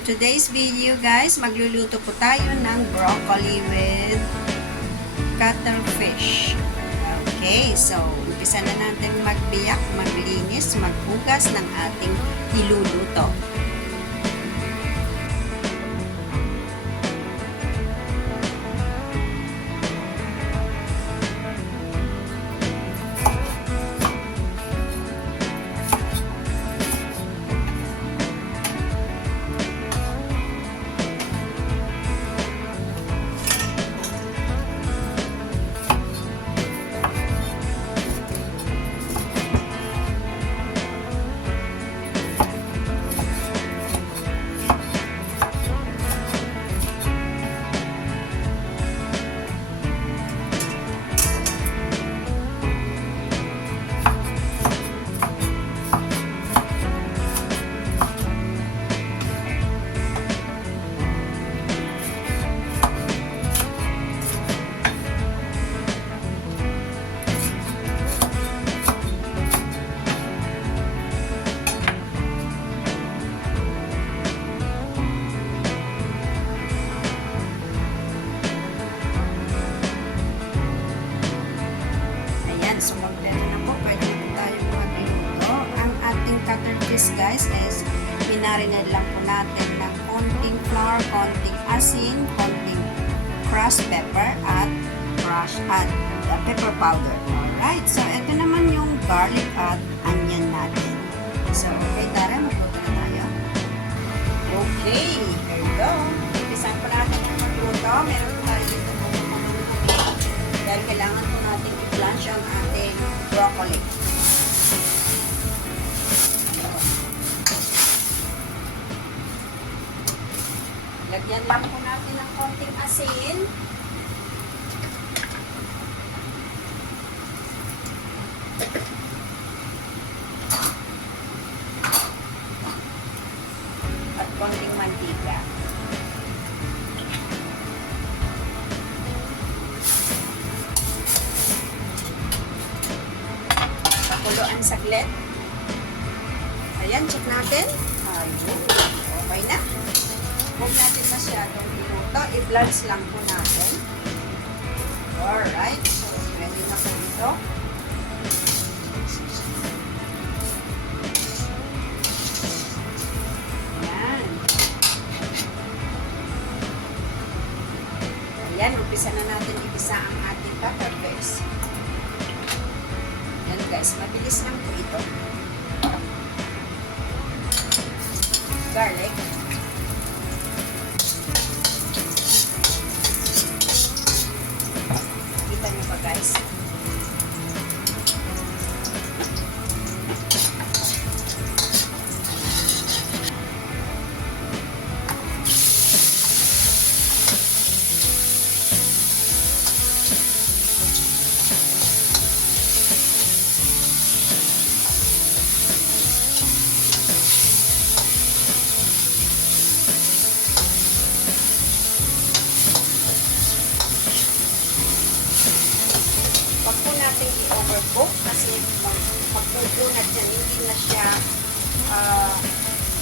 today's video guys, magluluto po tayo ng broccoli with cuttlefish. Okay, so umpisa na natin magbiyak, maglinis, maghugas ng ating iluluto. Asin, konting crushed pepper at crush at uh, pepper powder. Alright, so ito naman yung garlic at onion natin. So, okay, Tara, magluto na tayo. Okay, here we go. Umpisan po natin yung magluto. Meron po tayo dito ng dahil kailangan po natin i-blanch ang ating broccoli. Lagyan lang po konting asin. At konting mantika. Pakuluan saglit. Ayan, check natin. Huwag natin masyadong minuto. I-blanch lang po natin. Alright. So, ready na po ito. Ayan. Ayan, umpisa na natin igisa ang ating cuttlefish. Yan guys, mabilis lang po ito. Garlic. Natin i-overcook kasi mag- pagpupunat dyan, hindi na siya uh,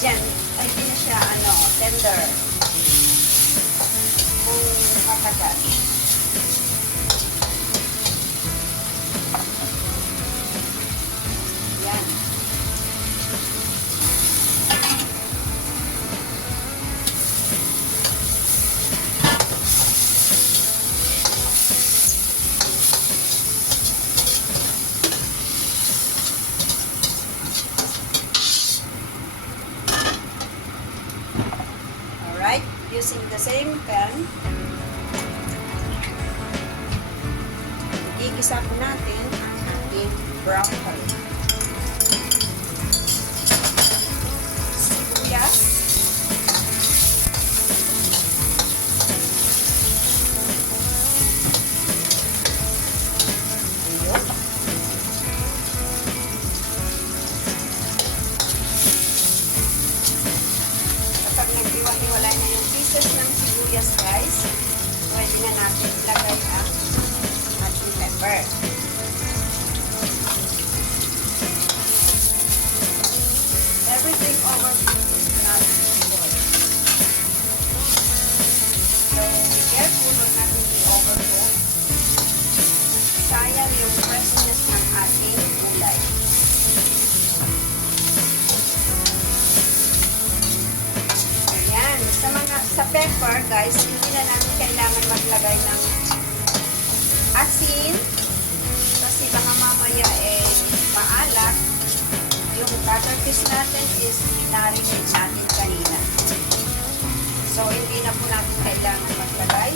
dyan, ay, hindi na siya ano, tender. Kung matagal. Using the same pan, igisa po natin ang ating broccoli. Pieces ng sibuyas guys, pwede na natin ilagay ang ating pepper. Sa pepper, guys, hindi na natin kailangan maglagay ng asin kasi baka mamaya eh maalat. Yung butter fish natin is marinate natin kanina. So, hindi na po natin kailangan maglagay.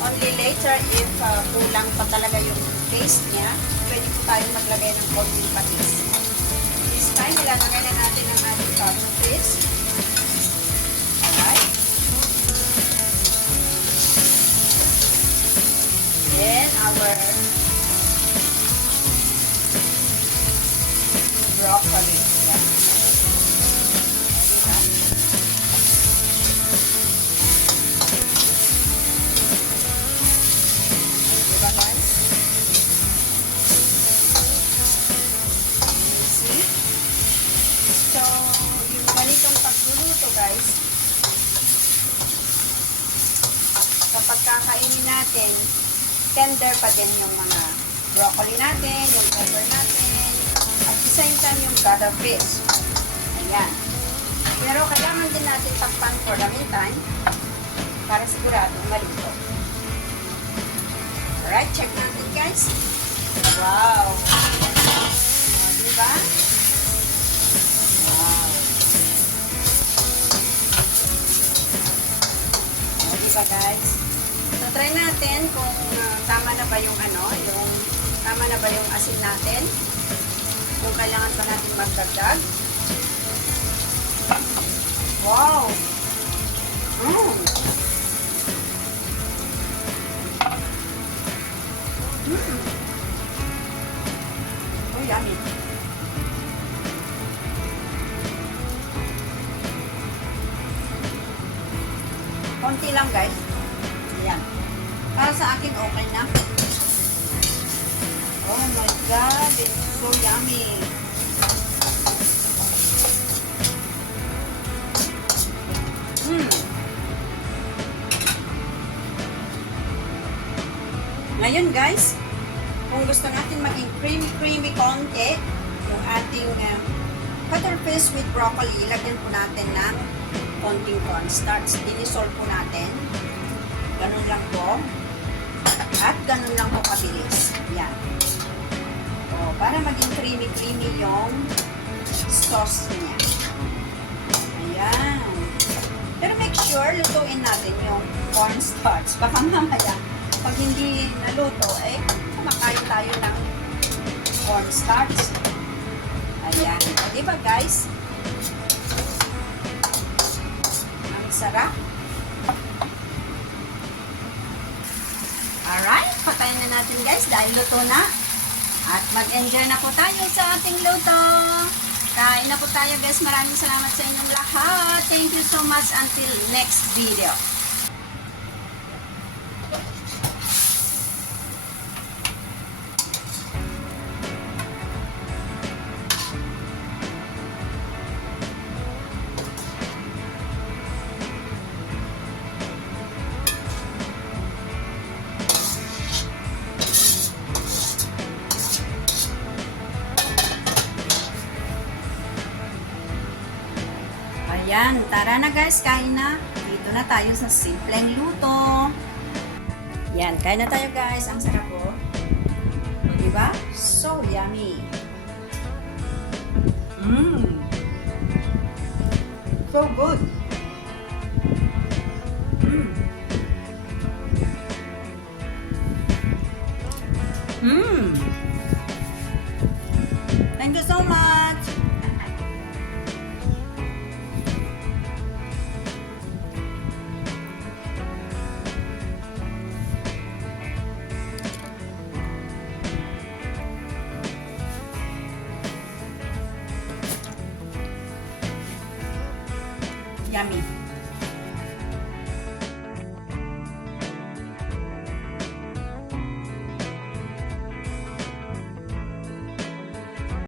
Only later, if uh, kulang pa talaga yung taste niya, pwede po tayong maglagay ng konting patis. This time, ilalagay na natin ang ating butter natin, tender pa din yung mga broccoli natin, yung pepper natin, at the same time yung butter fish. Ayan. Pero kailangan din natin takpan for the meantime para siguradong malito. Alright, check natin guys. Wow! O, diba? Wow! O, diba guys? Try natin kung uh, tama na ba yung ano, yung tama na ba yung asin natin. Kung kailangan pa natin magdagdag. Wow! God, it's so yummy. Mm. Ngayon guys, kung gusto natin maging creamy-creamy konti, yung ating uh, cuttlefish with broccoli, ilagyan po natin ng konting cornstarch. Dinisol po natin. Ganun lang po. At ganun lang po kabilis. Yan. Para maging creamy-creamy yung sauce niya. Ayan. Pero make sure, lutuin natin yung cornstarch. Baka mamaya, pag hindi naluto, eh, kumakain tayo ng cornstarch. Ayan. O, diba guys? Ang sarap. Alright, patayin na natin guys dahil luto na. At mag-enjoy na po tayo sa ating luto. Kain na po tayo guys. Maraming salamat sa inyong lahat. Thank you so much until next video. Ayan, tara na guys, kain na. Dito na tayo sa simpleng luto. Yan, kain na tayo guys. Ang sarap po. O, diba? So yummy. Mmm. So good. Yummy.